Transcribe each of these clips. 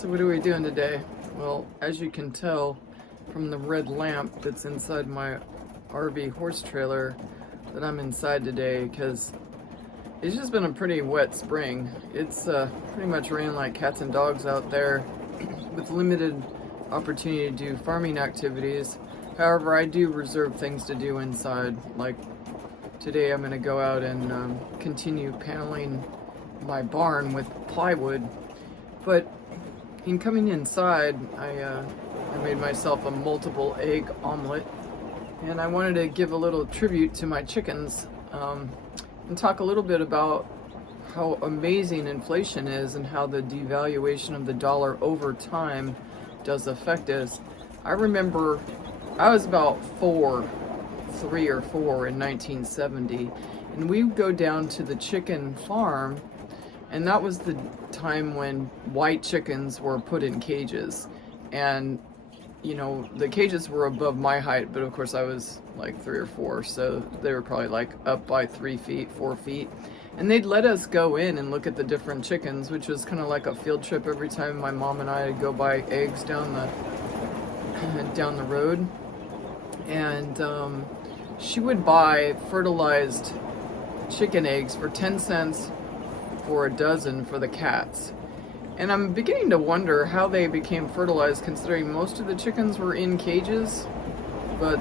So what are we doing today? Well, as you can tell from the red lamp that's inside my RV horse trailer, that I'm inside today because it's just been a pretty wet spring. It's pretty much rained like cats and dogs out there with limited opportunity to do farming activities. However, I do reserve things to do inside. Like today I'm going to go out and continue paneling my barn with plywood. But in coming inside, I made myself a multiple egg omelet, and I wanted to give a little tribute to my chickens and talk a little bit about how amazing inflation is and how the devaluation of the dollar over time does affect us. I remember I was about 3 or 4 in 1970, and we would go down to the chicken farm, and that was the time when white chickens were put in cages. And you know, the cages were above my height, but of course I was like 3 or 4, so they were probably like up by 3 feet, 4 feet. And they'd let us go in and look at the different chickens, which was kind of like a field trip every time my mom and I would go buy eggs down the road. And she would buy fertilized chicken eggs for 10 cents for a dozen for the cats. And I'm beginning to wonder how they became fertilized, considering most of the chickens were in cages, but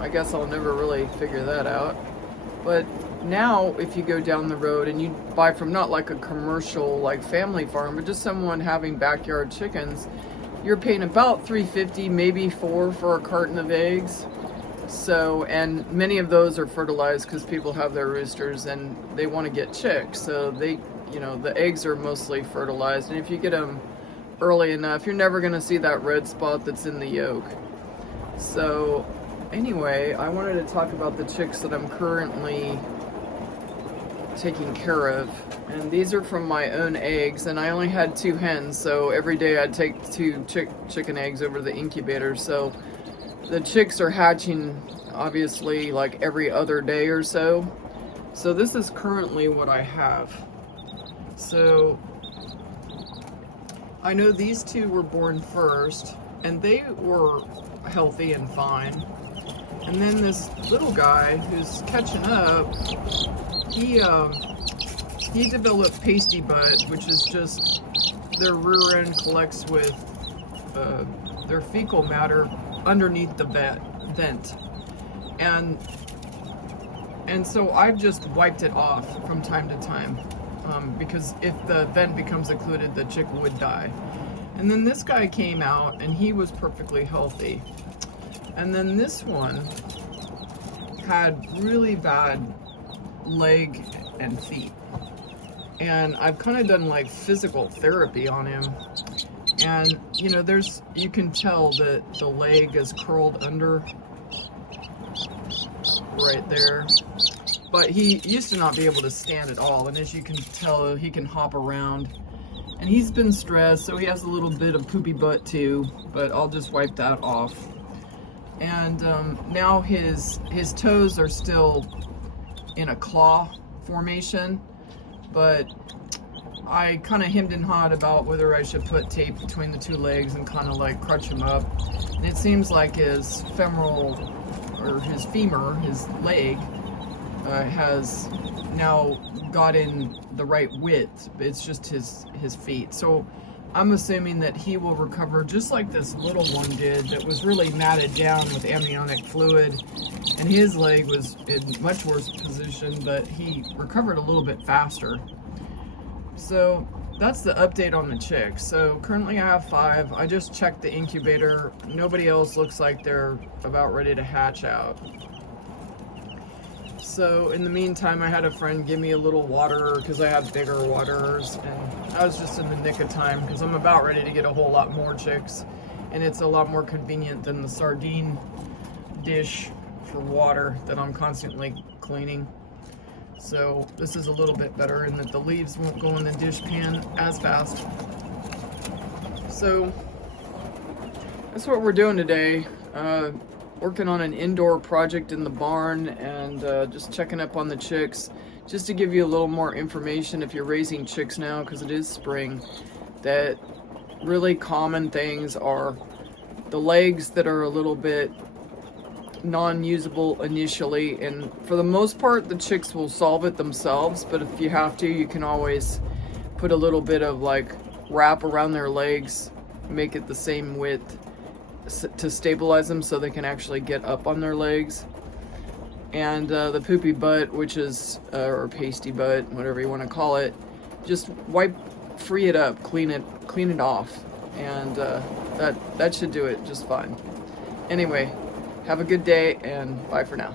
I guess I'll never really figure that out. But now if you go down the road and you buy from not like a commercial like family farm, but just someone having backyard chickens, you're paying about $3.50, maybe $4 for a carton of eggs. So, and many of those are fertilized because people have their roosters and they want to get chicks. So they, you know, the eggs are mostly fertilized. And if you get them early enough, you're never going to see that red spot that's in the yolk. So anyway, I wanted to talk about the chicks that I'm currently taking care of. And these are from my own eggs, and I only had 2 hens. So every day I'd take 2 chicken eggs over to the incubator. So the chicks are hatching obviously like every other day or so. So this is currently what I have. So I know these 2 were born first, and they were healthy and fine. And then this little guy who's catching up, he developed pasty butt, which is just their rear end collects with their fecal matter underneath the vent, and so I've just wiped it off from time to time, because if the vent becomes occluded, the chick would die. And then this guy came out and he was perfectly healthy, and then this one had really bad leg and feet, and I've kind of done like physical therapy on him. And you know, you can tell that the leg is curled under right there, but he used to not be able to stand at all, and as you can tell, he can hop around, and he's been stressed, so he has a little bit of poopy butt too, but I'll just wipe that off. And now his toes are still in a claw formation, but I kind of hemmed and hawed about whether I should put tape between the 2 legs and kind of like crutch him up. And it seems like his femur, his leg, has now gotten the right width. It's just his feet. So I'm assuming that he will recover just like this little one did that was really matted down with amniotic fluid. And his leg was in much worse position, but he recovered a little bit faster. So that's the update on the chicks. So currently I have 5. I just checked the incubator. Nobody else looks like they're about ready to hatch out. So in the meantime, I had a friend give me a little water because I have bigger waters, and I was just in the nick of time because I'm about ready to get a whole lot more chicks, and it's a lot more convenient than the sardine dish for water that I'm constantly cleaning. So this is a little bit better in that the leaves won't go in the dish pan as fast. So that's what we're doing today. Working on an indoor project in the barn, and just checking up on the chicks. Just to give you a little more information if you're raising chicks now, because it is spring, that really common things are the legs that are a little bit non-usable initially, and for the most part the chicks will solve it themselves, but if you have to, you can always put a little bit of like wrap around their legs, make it the same width to stabilize them so they can actually get up on their legs. And the poopy butt, which is or pasty butt, whatever you want to call it, just free it up, clean it off, and that should do it just fine. Anyway, have a good day and bye for now.